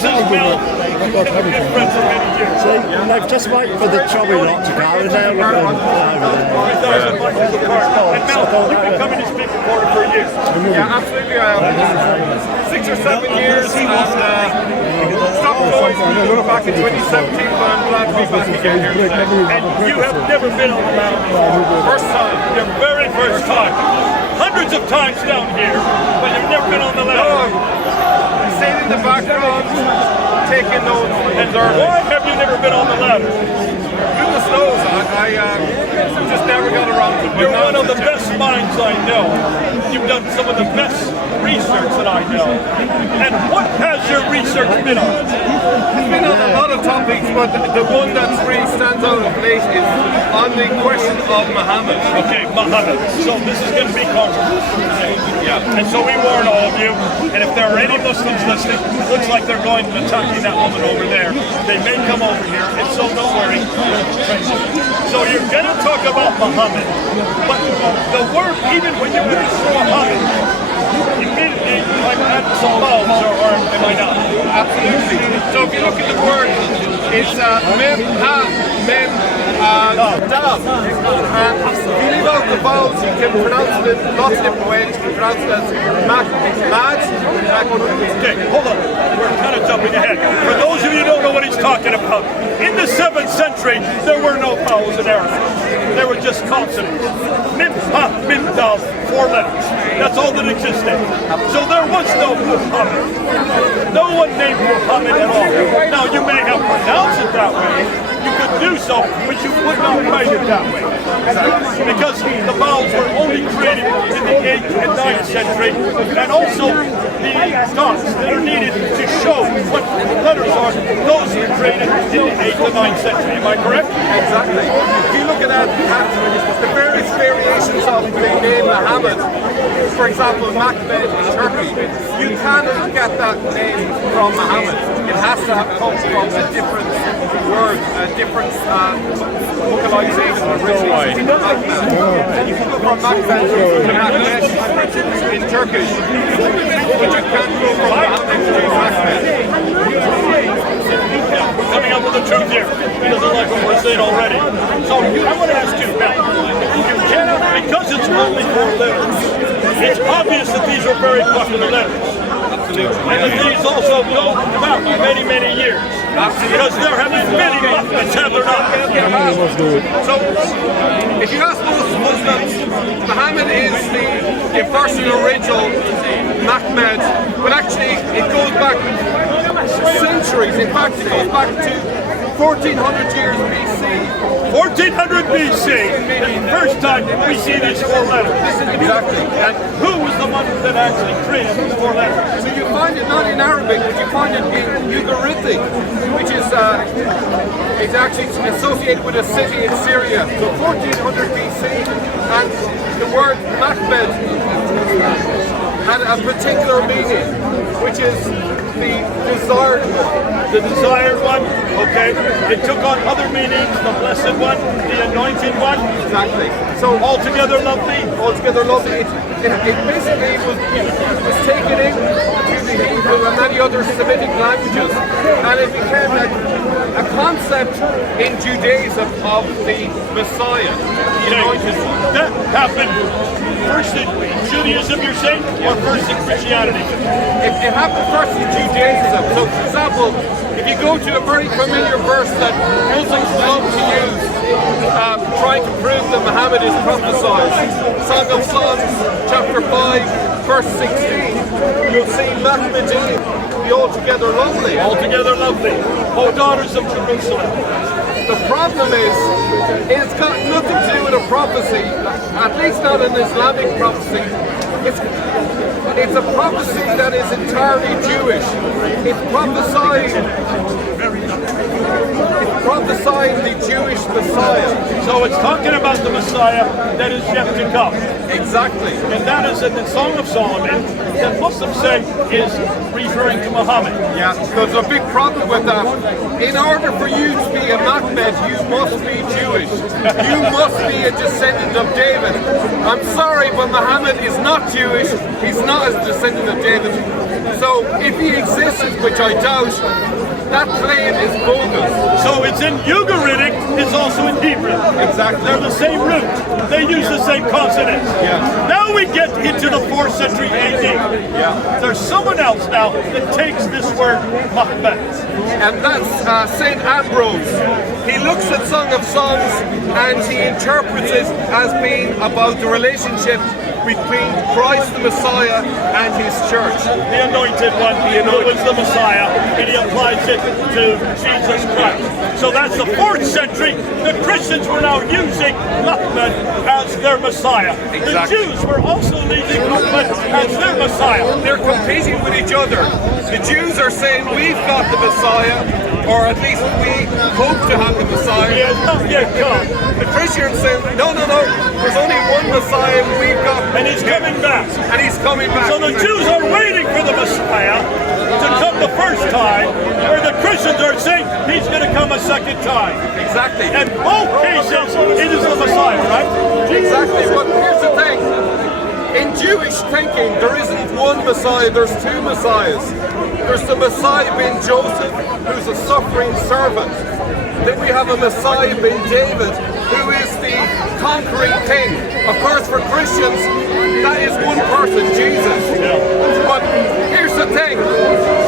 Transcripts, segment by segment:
This is Mel. We've been friends for many years. See, and they've just waited for the chubby lot to go, and now look at them. 3,000 miles apart. And Mel, you've been coming to speak for years. Yeah, absolutely. I have 6 or 7 years, and stopped going back in 2017, but I'm glad to be back again here. And you have never been on the mountain before. First time. Your very first time. Hundreds of times down here, but you've never been on the mountain. I stayed in the background, taking notes, And why have you never been on the ladder? Goodness knows, I just never got around to it. You're one of the best minds I know. You've done some of the best research that I know. And what has your research been on? It's been on a lot of topics, but the one that really stands out of late is on the question of Muhammad. Okay, Muhammad. So this is going to be controversial. Yeah. And so we warn all of you, and if there are any Muslims listening, it looks like they're going to attacking that woman over there. They may come over here, and so don't worry. So you're going to talk about Muhammad, but the word, even when you use Muhammad, immediately I'm at some vowels, or am I not? Absolutely. So if you look at the word, it's mem, ha, mem, dam. And if you leave out the vowels, you can pronounce it in lots of different ways. You can pronounce it as mad, Okay, hold on. We're kind of jumping ahead. For those of you who don't know what he's talking about, in the 7th century, there were no vowels in Arabic. There were just consonants. Mim, ha, mim, dal, 4 letters. That's all that existed. So there was no Muhammad. No one named Muhammad at all. Now, you may have pronounced it that way. You could do so, but you would not write it that way. Because the vowels were only created in the 8th and 9th century, and also the dots that are needed to show what letters are, those were created in the 8th and 9th century. Am I correct? Exactly. If you look at that, the various variations of the name Muhammad, for example, Mehmed in Turkey, you cannot get that name from Muhammad. It has to have come from a different word, a different vocalization originally. You can go from Mehmed to Mehmed in Turkish, but you can't go from Muhammad to Mehmed. We're coming up with the truth here. He doesn't like what we're saying already. So I want to ask you, Mel, you cannot, because it's only 4 letters, it's obvious that these are very popular letters. Absolutely. And that these also go back many, many years. Because there have been many Muhammads, have there not? So, if you ask most Muslims, Muhammad is the first and original Mehmed, but actually it goes back centuries. In fact, it goes back to 1400 years BC. 1400 BC is the first time we see these 4 letters. Exactly. And who was the one that actually created these 4 letters? So you find it not in Arabic, but you find it in Ugaritic, which is it's actually associated with a city in Syria. So 1400 BC, and the word Mehmed had a particular meaning, which is the desired one. The desired one, okay. It took on other meanings, the blessed one, the anointed one. Exactly. So altogether lovely. Altogether lovely. It basically was taken into the Hebrew and many other Semitic languages, and it became a concept in Judaism of the Messiah. The anointed one. That happened first in Judaism, you're saying, or first in Christianity? It happened first in Judaism. So, for example, if you go to a very familiar verse that Muslims love to use, trying to prove that Muhammad is prophesied, Song of Songs, chapter 5, verse 16, you'll see Mahmadin, the altogether lovely. Altogether lovely. O daughters of Jerusalem. The problem is, it's got nothing to do with a prophecy, at least not an Islamic prophecy. It's a prophecy that is entirely Jewish. It's prophesying the Jewish Messiah. So it's talking about the Messiah that is yet to come. Exactly. And that is in the Song of Solomon that Muslims say is referring to Muhammad. Yeah, there's a big problem with that. In order for you to be a Mehmed, you must be Jewish. You must be a descendant of David. I'm sorry, but Muhammad is not Jewish. He's not a descendant of David. So if he existed, which I doubt, that claim is bogus. So it's in Ugaritic, it's also in Hebrew. Exactly. They're the same root. They use the same consonants. Yeah. Now we get into the 4th century AD. Yeah. There's someone else now that takes this word Mahmet. And that's St. Ambrose. He looks at Song of Songs and he interprets it as being about the relationship between Christ the Messiah and his church. The anointed one, who is the Messiah, and he applies it to Jesus Christ. So that's the 4th century. The Christians were now using Mahmet as their Messiah. Exactly. The Jews were also using Mahmet as their Messiah. They're competing with each other. The Jews are saying we've got the Messiah, or at least we hope to have the He Messiah. has not yet come, The Christians saying, no, there's only one Messiah we've got. and he's coming back. And he's coming back. So the Jews are waiting for the Messiah to come the first time, where the Christians are saying he's going to come a second time. Exactly. In both cases, it is the Messiah, right? Exactly, but here's the thing. In Jewish thinking, there isn't one Messiah, there's two Messiahs. There's the Messiah ben Joseph, who's a suffering servant. Then we have a Messiah ben David, who is the conquering king. Of course, for Christians, that is one person, Jesus. But here's the thing.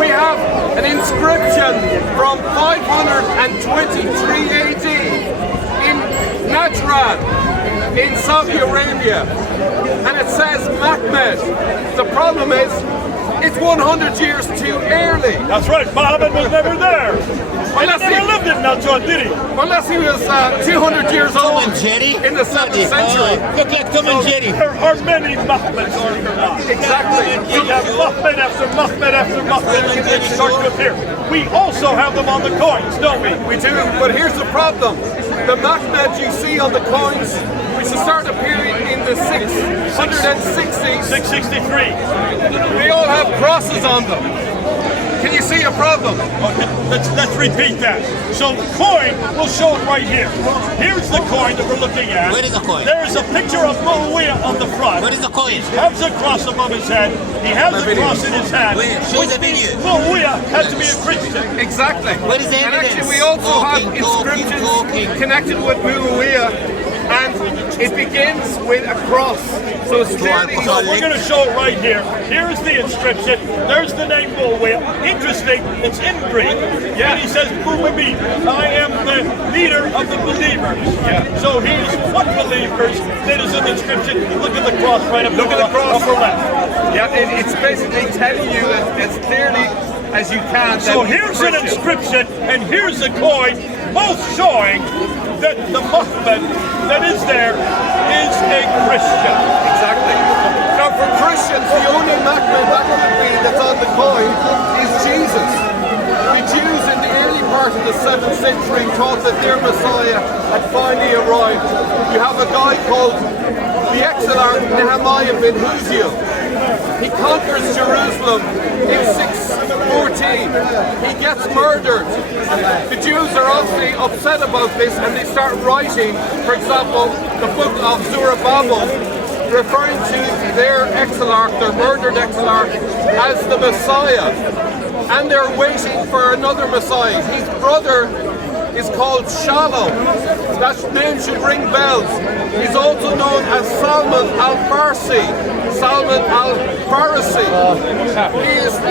We have an inscription from 523 AD in Najran, in Saudi Arabia, and it says Mahmet. The problem is, it's 100 years too early. That's right, Muhammad was never there. He Unless never lived in Najran, did he? Unless he was 200 years old in the 7th century. Look like Tom and Jerry. There are many Mahmeds, are there not? Exactly. We have Mahmed after Mahmed after Mahmed, and they start to appear. We also have them on the coins, don't we? We do, but here's the problem. The Mahmed you see on the coins, which start appearing in the 660s, 663. they all have crosses on them. Can you see a problem? Let's repeat that. So the coin, we'll show it right here. Here's the coin that we're looking at. Where is the coin? There's a picture of Muawiyah on the front. What is the coin? He has a cross above his head. He has a cross in his hand. Where? Show Which the means video. Muawiyah had to be a Christian. Exactly. What is the And evidence? actually we also have Talking, inscriptions connected with Muawiyah, and it begins with a cross. So it's clearly So we're going to show it right here. Here's the inscription. There's the name Muawiyah. Interesting, it's in Greek. Yeah. And he says, Mu'min, I am the leader of the believers. Yeah. So he's what believers? That is an inscription. Look at the cross right up Look at the cross. upper left. Yeah, it's basically telling you as clearly as you can. So that he's a here's an Christian. inscription and here's a coin, both showing that the Mahmed that is there is a Christian. Exactly. Now for Christians, the only Mahmed that could be that's on the coin is Jesus. The Jews in the early part of the 7th century thought that their Messiah had finally arrived. You have a guy called the Exarch Nehemiah ben Huziel. He conquers Jerusalem in 614. He gets murdered. The Jews are obviously upset about this and they start writing, for example, the book of Zerubbabel, referring to their exarch, their murdered exarch, as the Messiah. And they're waiting for another Messiah. His brother is called Shalom. That name should ring bells. He's also known as Salman al-Farsi. Salman al-Farsi. He is the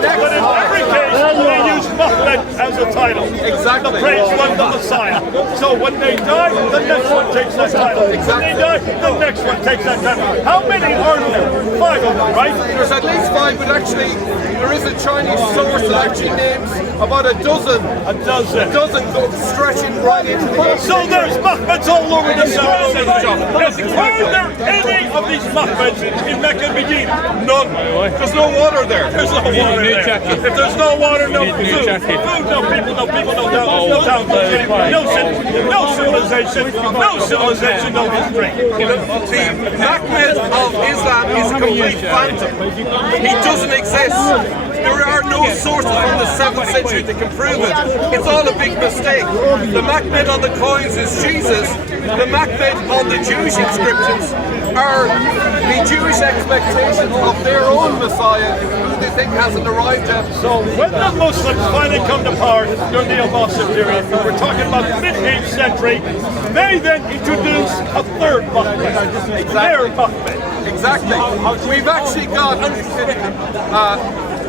next. But in every case, they use Mahmed as a title. Exactly. The praise one, the Messiah. So when they die, the next one takes that title. Exactly. When they die, the next one takes that title. How many are there? 5 of them, right? There's at least 5, but actually there is a Chinese source that actually names about a dozen. A dozen. A dozen go stretching right into the So there's Mahmeds all over the South. Are there any of these Mahmeds in Mecca and Medina? None. There's no water there. There's no water there. If there's no water, no food. Food, no people, no people, no towns, no towns, no city, no civilization, no history. The Mahmed of Islam is a complete phantom. He doesn't exist. There are no sources from the 7th century that can prove it. It's all a big mistake. The Mahmed on the coins is Jesus. The Mahmed on the Jewish inscriptions are the Jewish expectation of their own Messiah, who they think hasn't arrived yet. So when the Muslims finally come to power during the Abbasid period, we're talking about mid-8th century, they then introduce a third Mahmed, their Mahmed. Exactly. We've actually got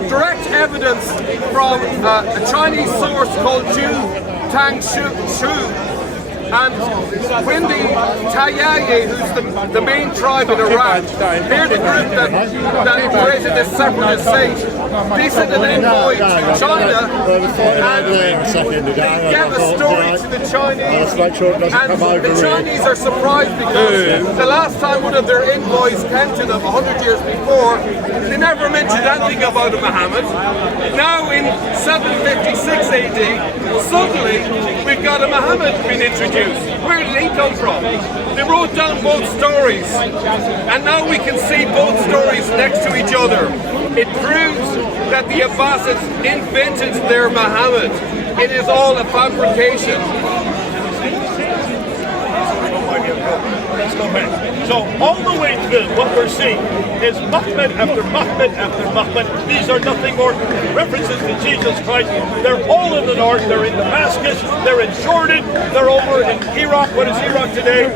direct evidence from a Chinese source called Ju Tang Shu. And when the Tayyaye, who's the main tribe in Iran, they're the group that created this separatist state, they sent an envoy to China and they gave a story to the Chinese, and the Chinese are surprised because the last time one of their envoys came to them 100 years before, they never mentioned anything about a Muhammad. Now in 756 AD, suddenly we've got a Muhammad being introduced. Where did he come from? They wrote down both stories, and now we can see both stories next to each other. It proves that the Abbasids invented their Muhammad. It is all a fabrication. Let's go back. So all the way through, what we're seeing is Mahmed after Mahmed after Mahmed. These are nothing more references to Jesus Christ. They're all in the north. They're in Damascus. They're in Jordan. They're over in Iraq. What is Iraq today?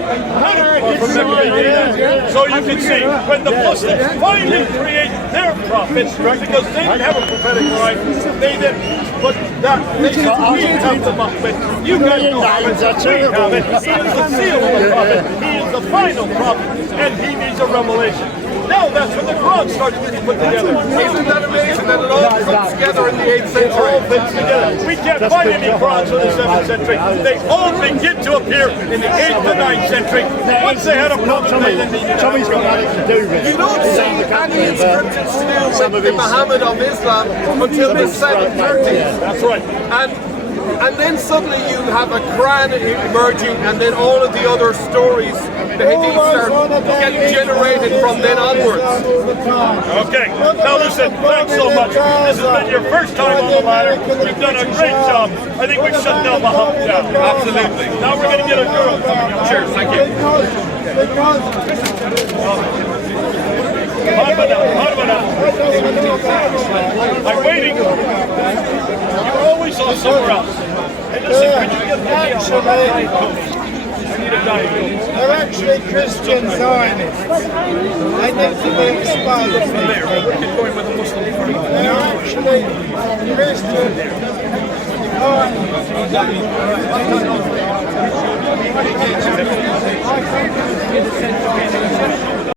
So you can see when the Muslims finally create their prophets, because they didn't have a prophetic line, they then put that. They said, we have the Mahmed. You guys know Muhammad. We have it. He is the seal of the prophet. He is the final prophet, and he needs a revelation. Now that's when the Quran starts to be put together. Isn't that amazing that it all comes together in the 8th century? It all fits together. We can't find any Qurans in the 7th century. They all begin to appear in the 8th and 9th century. Once they had a problem, they didn't need Tommy's got nothing to do with it. You don't see any inscriptions to do with the Muhammad of Islam until the 730s. That's right. And then suddenly you have a Quran emerging, and then all of the other stories, the Hadiths are getting generated from then onwards. Okay, now listen, thanks so much. This has been your first time on the ladder. You've done a great job. I think we've shut down the hump now. Absolutely. Now we're going to get a girl coming up. Cheers, thank you. I'm waiting. You're always off somewhere else. Hey, listen, could you get me a Diet Coke? I need a Diet Coke. They're actually Christian Zionists. They need to be exposed. They're actually Christian Zionists.